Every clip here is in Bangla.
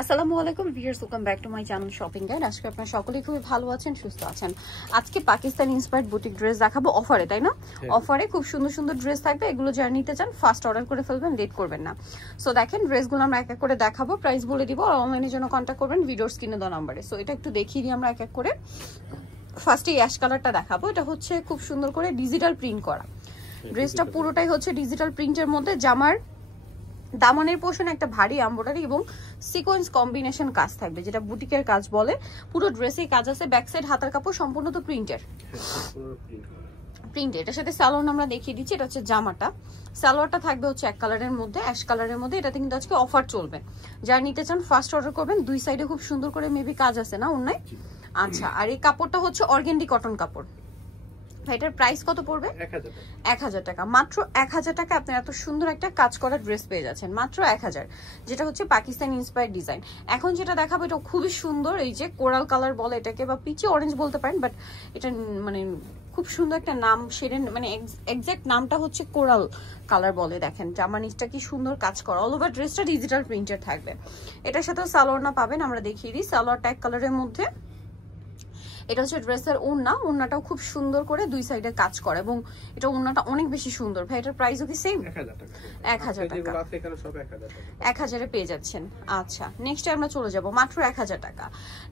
আসসালামু আলাইকুম viewers, welcome back to my channel shopping guide. আজকে আপনারা সকলেই খুবই ভালো আছেন, সুস্থ আছেন। আজকে পাকিস্তানি ইন্সপায়ার্ড বুটিক ড্রেস দেখাবো অফারে, তাই না? অফারে খুব সুন্দর সুন্দর ড্রেস থাকবে। এগুলো যারা নিতে চান ফার্স্ট অর্ডার করে ফেলবেন, লেট করবেন না। সো দেখেন ড্রেসগুলো আমরা এক এক করে দেখাবো, প্রাইস বলে দিব, আর অনলাইনের জন্য কন্ট্যাক্ট করবেন ভিডিওর স্ক্রিনে দেওয়া নাম্বারে। সো এটা একটু দেখিয়ে দিই আমরা এক এক করে। ফার্স্টে অ্যাশ কালারটা দেখাবো। এটা হচ্ছে খুব সুন্দর করে ডিজিটাল প্রিন্ট করা ড্রেসটা, পুরোটাই হচ্ছে ডিজিটাল প্রিন্টের মধ্যে। জামার দামনের পোর্শনে একটা ভারী এমব্রয়ডারি এবং সিকোয়েন্স কম্বিনেশন কাজ থাকবে, যেটা বুটিকের কাজ বলে। পুরো ড্রেসে কাজ আছে, ব্যাক সাইড হাতার কাপড় সম্পূর্ণ তো প্রিন্টের। এটার সাথে সালোয়ার আমরা দেখিয়ে দিচ্ছি। এটা হচ্ছে জামাটা, সালোয়ারটা থাকবে হচ্ছে এক কালারের মধ্যে, অ্যাশ কালারের মধ্যে। এটাতে কিন্তু আজকে অফার চলবে, যারা নিতে চান ফার্স্ট অর্ডার করবেন। দুই সাইডে খুব সুন্দর করে মেবি কাজ আছে না অন্যায়? আচ্ছা, আর এই কাপড়টা হচ্ছে অর্গেন্ডি কটন কাপড়। এটার প্রাইস কত পড়বে? 1000 টাকা। মাত্র 1000 টাকা আপনারা এত সুন্দর একটা কাজ করা ড্রেস পেয়ে যাচ্ছেন, মাত্র 1000, যেটা হচ্ছে পাকিস্তানি ইন্সপায়ার্ড ডিজাইন। এখন যেটা দেখাবো এটা খুবই সুন্দর, এই যে কোরাল কালার বলে এটাকে, বা পিচি অরেঞ্জ বলতে পারেন, বাট এটা মানে খুব সুন্দর একটা নাম, শেডের মানে এক্সাক্ট নামটা হচ্ছে কোরাল কালার বলে। দেখেন জামার নিচটা কি সুন্দর কাজ করা, অল ওভার ড্রেসটা ডিজিটাল প্রিন্টের থাকবে। এটার সাথেও সালোয়ার পাবেন, আমরা দেখিয়ে দিই। সালোয়ারটা এক কালারের মধ্যে। এটা হচ্ছে ড্রেসের ওড়না, ওড়নাটাও খুব সুন্দর করে দুই সাইডে কাজ করে, এবং এটা ওড়নাটা অনেক বেশি সুন্দর। ভাই এটার প্রাইসও কি সেম? 1000 টাকা। 1000-এ পেয়ে যাচ্ছেন। আচ্ছা, নেক্সট আমরা চলে যাব, মাত্র 1000 টাকা।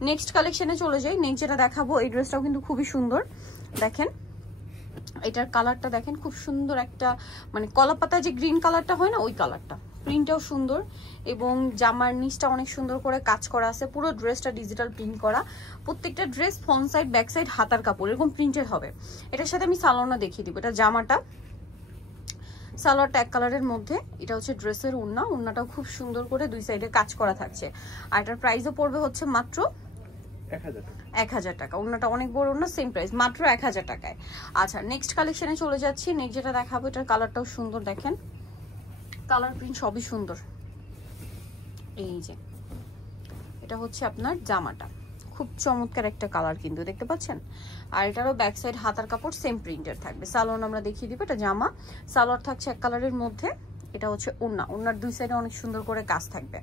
নেক্সট কালেকশনে চলে যাই। নেক্সট যেটা দেখাবো, এই ড্রেসটাও কিন্তু খুবই সুন্দর। দেখেন এটার কালারটা দেখেন, খুব সুন্দর একটা মানে কলা পাতায় যে গ্রিন কালারটা হয় না, ওই কালারটা। প্রিন্টটাও সুন্দর এবং জামার নিচটা অনেক সুন্দর করে কাজ করা আছে। পুরো ড্রেসটা ডিজিটাল প্রিন্ট করা, প্রত্যেকটা dress front side back side হাতার কাপড় এরকম প্রিন্টেড হবে। এটার সাথে আমি সালোয়ারটা দেখিয়ে দিব। এটা জামাটা, সালোয়ারটা এক কালারের মধ্যে। এটা হচ্ছে ড্রেসের ওড়না, ওড়নাটাও খুব সুন্দর করে দুই সাইডে কাজ করা থাকছে। আর এটার প্রাইসও পড়বে হচ্ছে মাত্র 1000 টাকা। ওড়নাটা অনেক বড় ওড়না, সেম প্রাইস, মাত্র 1000 টাকায়। আচ্ছা, নেক্সট কালেকশনে চলে যাচ্ছি। নেক্সট যেটা দেখাবো, এটার কালারটাও সুন্দর। দেখেন কালার প্রিন্ট সবই সুন্দর। এই যে এটা হচ্ছে আপনার জামাটা, খুব চমৎকার একটা কালার কিন্তু দেখতে পাচ্ছেন। আর এটারও ব্যাক সাইড হাতার কাপড় সেম প্রিন্টের থাকবে। সালোয়ার আমরা দেখিয়ে দিব। এটা জামা, সালোয়ার থাকছে এক কালারের মধ্যে। এটা হচ্ছে ওড়না, ওড়নার দুই সাইডে অনেক সুন্দর করে কাজ থাকবে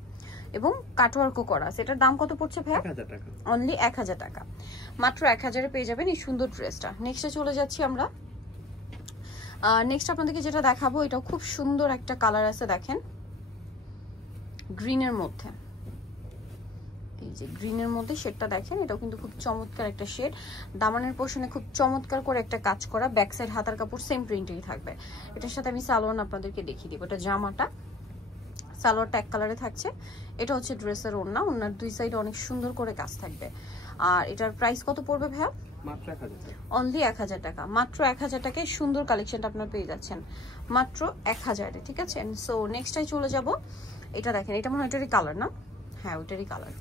এবং কাটওয়ার্কও করা আছে। এটার দাম কত পড়ছে ভাই? 1000 টাকা। অনলি 1000 টাকা, মাত্র 1000-এ পেয়ে যাবেন এই সুন্দর ড্রেসটা। নেক্সটে চলে যাচ্ছি আমরা। নেক্সট আপনাদেরকে যেটা দেখাবো, এটাও খুব সুন্দর একটা কালার আছে। দেখেন গ্রিনের মধ্যে, এই যে গ্রিনের মধ্যে শেডটা দেখেন, এটাও কিন্তু খুব চমৎকার একটা শেড। দামানের পোর্শনে খুব চমৎকার করে একটা কাজ করা, ব্যাক সাইড হাতার কাপড় সেম প্রিন্টেই থাকবে। এটার সাথে আমি সালোয়ার আপনাদেরকে দেখিয়ে দিব। এটা জামাটা, সালোয়ারটা এক কালারে থাকছে। এটা হচ্ছে ড্রেসের ওড়না, ওড়নার দুই সাইডে অনেক সুন্দর করে কাজ থাকবে। আর এটার প্রাইস কত পড়বে ভাইয়া? মাত্র 1000 টাকা। অনলি 1000 টাকা। মাত্র 1000 টাকায় সুন্দর কালেকশনটা আপনারা পেয়ে যাচ্ছেন, মাত্র 1000-এ। ঠিক আছে, সো নেক্সটটাই চলে যাব। এটা দেখেন, এটা মনে হয় ওইটারই কালার না? হ্যাঁ ওইটারই কালার।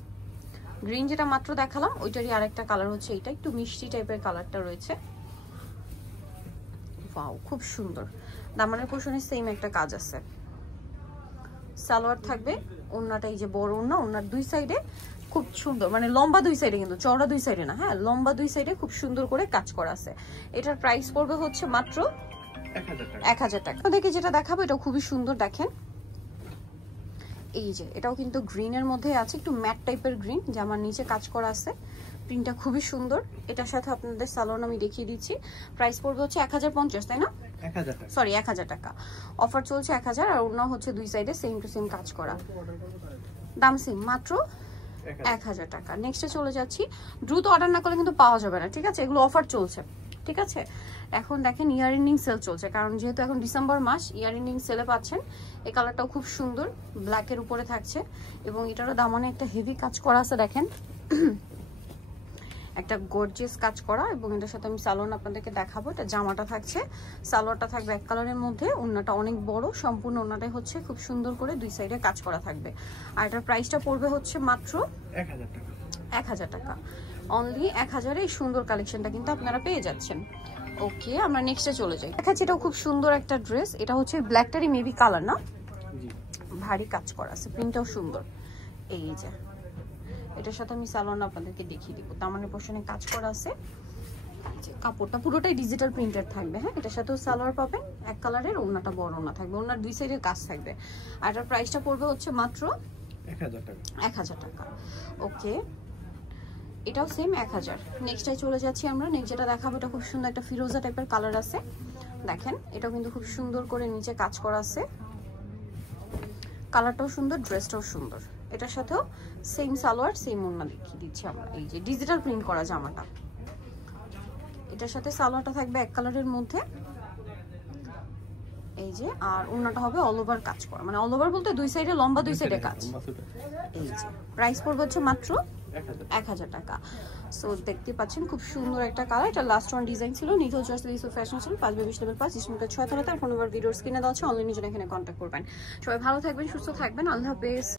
গ্রিন যেটা মাত্র দেখালাম ওইটারই আরেকটা কালার হচ্ছে এটা, একটু মিষ্টি টাইপের কালারটা রয়েছে। ওয়াও, খুব সুন্দর। দামানের পোর্শনে সেম একটা কাজ আছে। সালোয়ার থাকবে, ওড়নাটা এই যে বড় ওড়না, ওড়নার দুই সাইডে খুব সুন্দর মানে লম্বা দুই সাইডে, কিন্তু চওড়া দুই সাইডে না, হ্যাঁ লম্বা দুই সাইডে খুব সুন্দর করে কাজ করা আছে। এটার প্রাইস পড়বে হচ্ছে মাত্র 1000 টাকা। দেখে যেটা দেখাবো এটা খুবই সুন্দর। দেখেন এই যে এটাও কিন্তু গ্রিনের মধ্যে আছে, একটু ম্যাট টাইপের গ্রিন, জামার নিচে কাজ করা আছে। প্রিন্টটা খুবই সুন্দর। এটার সাথে আপনাদের সালোয়ার আমি দেখিয়ে দিচ্ছি। প্রাইস পড়বে হচ্ছে 1050, তাই না? 1000 টাকা, সরি 1000 টাকা। অফার চলছে 1000, আর ওড়না হচ্ছে দুই সাইডে সেম টু সেম কাজ করা, দাম সেম, মাত্র 1000 টাকা। নেক্সটে চলে যাচ্ছি। দ্রুত অর্ডার না করলে কিন্তু পাওয়া যাবে না, ঠিক আছে? এগুলো অফার চলছে, ঠিক আছে? এখন দেখেন ইয়ার এন্ডিং সেল চলছে, কারণ যেহেতু এখন ডিসেম্বর মাস, ইয়ার এন্ডিং সেলে পাচ্ছেন। এই কালারটাও খুব সুন্দর, ব্ল্যাকের উপরে থাকছে, এবং এটারও দামনে একটা হেভি কাজ করা আছে। দেখেন একটা গর্জিয়াস কাজ করা, এবং এটার সাথে আমি সালোয়ার আপনাদেরকে দেখাবো। এটা জামাটা থাকছে, সালোয়ারটা থাকবে এক কালারের মধ্যে, ওড়নাটা অনেক বড়, সম্পূর্ণ ওড়নাটাই হচ্ছে খুব সুন্দর করে দুই সাইডে কাজ করা থাকবে। আর এটার প্রাইসটা পড়বে হচ্ছে মাত্র 1000 টাকা। 1000 টাকা, অনলি 1000-এ এই সুন্দর কালেকশনটা কিন্তু আপনারা পেয়ে যাচ্ছেন। ওকে, আমরা নেক্সটে চলে যাই। দেখাচ্ছি এটাও খুব সুন্দর একটা ড্রেস। এটা হচ্ছে ব্ল্যাকটারই মেবি কালার না? জি, ভারী কাজ করা আছে, প্রিন্টটাও সুন্দর। এই যে এটার সাথে আমি সালোয়ার আপনাদেরকে দেখিয়ে দিব। দামানের পোর্শনে কাজ করা আছে। কাপড়টা পুরোটাই ডিজিটাল প্রিন্টেড থাকবে। হ্যাঁ, এটার সাথেও সালোয়ার পাবেন এক কালারের, ওড়নাটা বড় ওড়না থাকবে, ওড়নার দুই সাইডের কাজ থাকবে। আর এটার প্রাইসটা পড়বে হচ্ছে মাত্র 1000 টাকা। 1000 টাকা। ওকে, এটাও সেম 1000। নেক্সটটাই চলে যাচ্ছি আমরা। নেক্সট যেটা দেখাবো এটা খুব সুন্দর একটা ফিরোজা টাইপের কালার আছে, দেখেন এটাও কিন্তু খুব সুন্দর করে নিচে কাজ করা আছে, কালারটাও সুন্দর, ড্রেসটাও সুন্দর। এটার সাথেও সেম সালোয়ার সেম ওড়না দেখিয়ে দিচ্ছি আমরা। এই যে ডিজিটাল প্রিন্ট করা জামাটা, এটার সাথে সালোয়ারটা থাকবে এক কালারের মধ্যে, এই যে, আর ওড়নাটা হবে অল ওভার কাজ করা, মানে অল ওভার বলতে দুই সাইডে লম্বা, দুই সাইডে কাজ। এই যে প্রাইস পড়বে হচ্ছে মাত্র 1000 টাকা। সো দেখতে পাচ্ছেন খুব সুন্দর একটা কালার। এটা লাস্ট ওয়ান ডিজাইন ছিল, নিটল জর্জ লিসো ফ্যাশন ছিল 5/20 লেভেল 5 ইসমিটা 6 তলাতে। আর ফোন নাম্বার ভিডিওর স্ক্রিনে দেওয়া আছে, অনলাইনে জন্য এখানে কন্ট্যাক্ট করবেন। সবাই ভালো থাকবেন, সুস্থ থাকবেন, আল্লাহ হাফেজ।